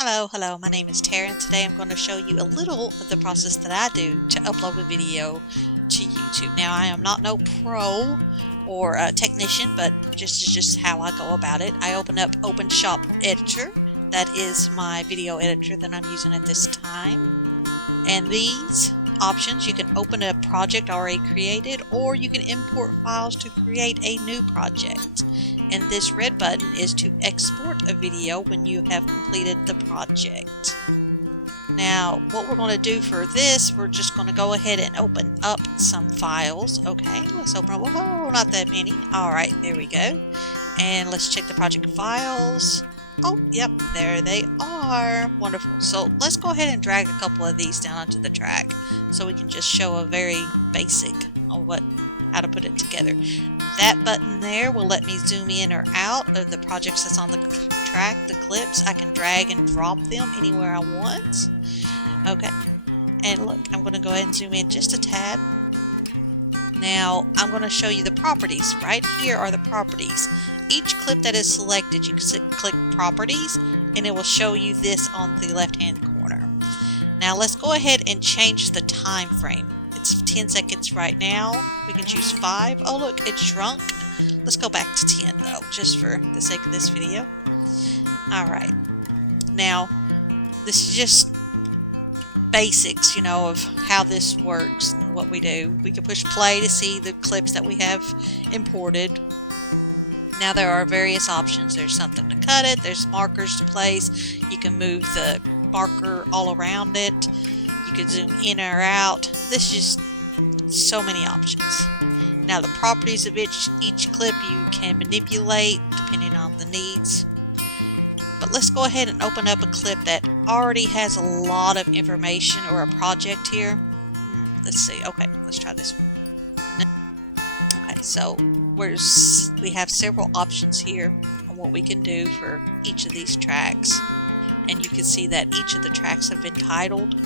Hello, my name is Tara, and today I'm going to show you a little of the process that I do to upload a video to YouTube. Now, I am not no pro or a technician, but just how I go about it. I open up OpenShop Editor. That is my video editor that I'm using at this time. And these options, you can open a project already created, or you can import files to create a new project. And this red button is to export a video when you have completed the project. Now, what we're going to do for this, we're just going to go ahead and open up some files. Okay, let's open up. Whoa, not that many. Alright, there we go. And let's check the project files. Oh, yep, there they are. Wonderful. So let's go ahead and drag a couple of these down onto the track so we can just show a very basic of how to put it together. That button there will let me zoom in or out of the projects that's on the track, the clips. I can drag and drop them anywhere I want. Okay, and look, I'm going to go ahead and zoom in just a tad. Now, I'm going to show you the properties. Right here are the properties. Each clip that is selected, you can click Properties, and it will show you this on the left-hand corner. Now, let's go ahead and change the time frame. It's 10 seconds right now. We can choose 5. Oh look, it shrunk. Let's go back to 10 though, just for the sake of this video. Alright. Now, this is just basics, of how this works and what we do. We can push play to see the clips that we have imported. Now there are various options. There's something to cut it. There's markers to place. You can move the marker all around it. You can zoom in or out. This is just so many options. Now the properties of each clip you can manipulate depending on the needs. But let's go ahead and open up a clip that already has a lot of information or a project here. Let's see. Okay, let's try this one. Okay, so we have several options here on what we can do for each of these tracks. And you can see that each of the tracks have been titled.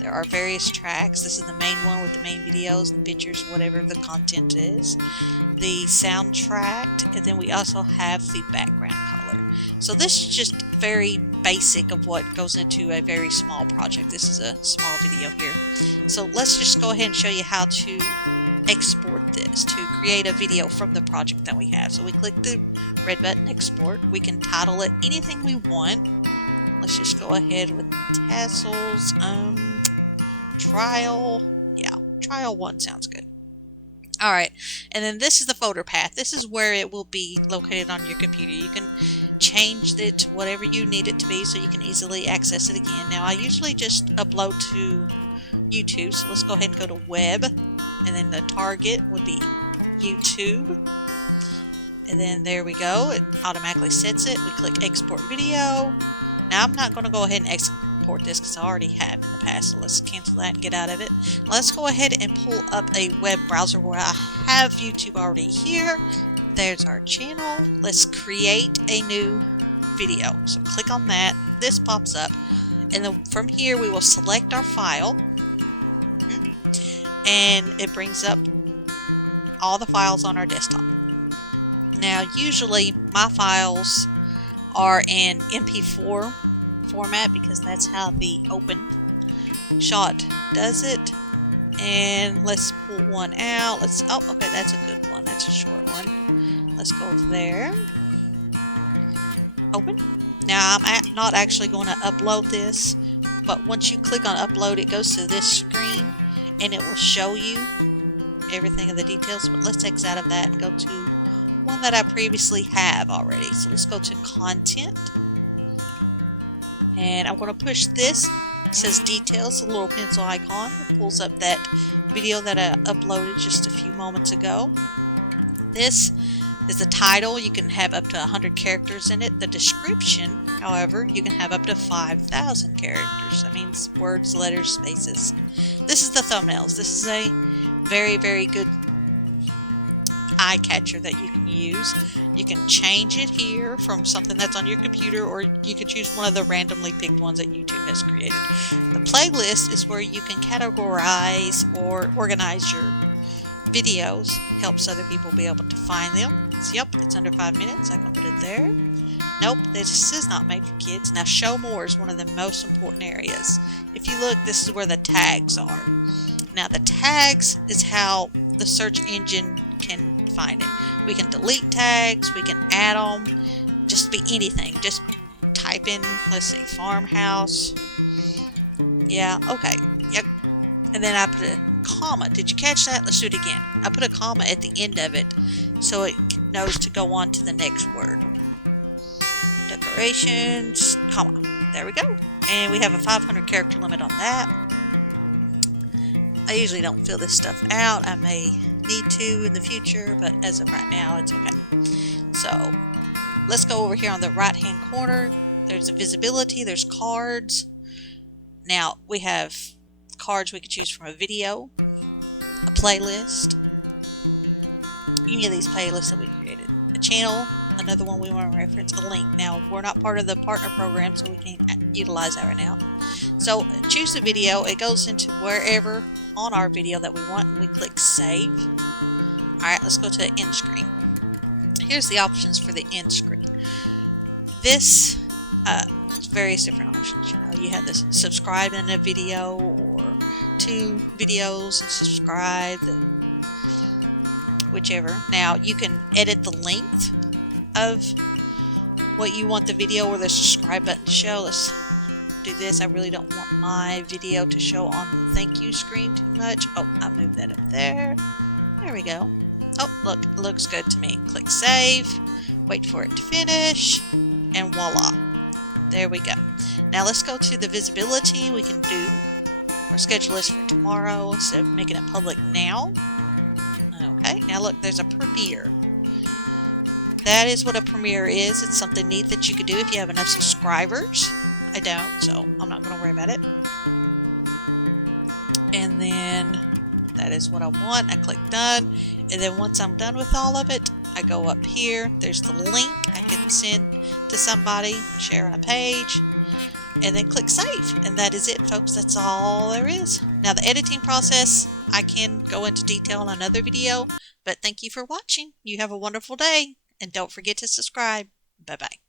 There are various tracks. This is the main one with the main videos and pictures, whatever the content is. The soundtrack, and then we also have the background color. So this is just very basic of what goes into a very small project. This is a small video here. So let's just go ahead and show you how to export this to create a video from the project that we have. So we click the red button, Export. We can title it anything we want. Let's just go ahead with tassels, trial. Yeah, trial 1 sounds good. Alright, and then this is the folder path. This is where it will be located on your computer. You can change it to whatever you need it to be so you can easily access it again. Now, I usually just upload to YouTube, so let's go ahead and go to Web, and then the target would be YouTube. And then there we go. It automatically sets it. We click Export Video. Now, I'm not going to go ahead and export this because I already have in the past, so let's cancel that and get out of it. Let's go ahead and pull up a web browser where I have YouTube already here. There's our channel. Let's create a new video. So click on that. This pops up. And then from here, we will select our file. And it brings up all the files on our desktop. Now, usually my files are in MP4 format because that's how the OpenShot does it. And let's pull one out. Oh, okay, that's a good one. That's a short one. Let's go there. Open. Now, I'm not actually going to upload this, but once you click on upload, it goes to this screen and it will show you everything of the details. But let's exit out of that and go to one that I previously have already. So let's go to content, and I'm going to push this. It says details, the little pencil icon. It pulls up that video that I uploaded just a few moments ago. This is the title. You can have up to 100 characters in it. The description, however, you can have up to 5,000 characters. That means words, letters, spaces. This is the thumbnails. This is a very, very good eye catcher that you can use. You can change it here from something that's on your computer, or you can choose one of the randomly picked ones that YouTube has created. The playlist is where you can categorize or organize your videos. Helps other people be able to find them. So, yep, it's under 5 minutes. I can put it there. Nope, this is not made for kids. Now, show more is one of the most important areas. If you look, this is where the tags are. Now, the tags is how the search engine can find it. We can delete tags, we can add them, just be anything. Just type in, let's see, farmhouse. Yeah, okay, yep. And then I put a comma. Did you catch that? Let's do it again. I put a comma at the end of it so it knows to go on to the next word. Decorations, comma. There we go. And we have a 500 character limit on that. I usually don't fill this stuff out. I may need to in the future, but as of right now, it's okay. So let's go over here on the right hand corner. There's a visibility, there's cards. Now we have cards we could choose from a video, a playlist, any of these playlists that we created, a channel, another one we want to reference, a link. Now we're not part of the partner program, so we can't utilize that right now. So choose the video. It goes into wherever on our video that we want, and we click save. Alright, let's go to the end screen. Here's the options for the end screen. This various different options. You know, you have this subscribe in a video, or 2 videos and subscribe, and whichever. Now you can edit the length of what you want the video or the subscribe button to show. Let's do this. I really don't want my video to show on the thank you screen too much. Oh, I moved that up there. There we go. Oh, look, it looks good to me. Click save, wait for it to finish, and voila. There we go. Now let's go to the visibility. We can do or schedule this for tomorrow instead of making it public now. Okay, now look, there's a premiere. That is what a premiere is. It's something neat that you could do if you have enough subscribers. I don't, so I'm not going to worry about it. And then that is what I want. I click done. And then once I'm done with all of it, I go up here. There's the link I can send to somebody, share on a page, and then click save. And that is it, folks. That's all there is. Now the editing process, I can go into detail in another video, but thank you for watching. You have a wonderful day, and don't forget to subscribe. Bye-bye.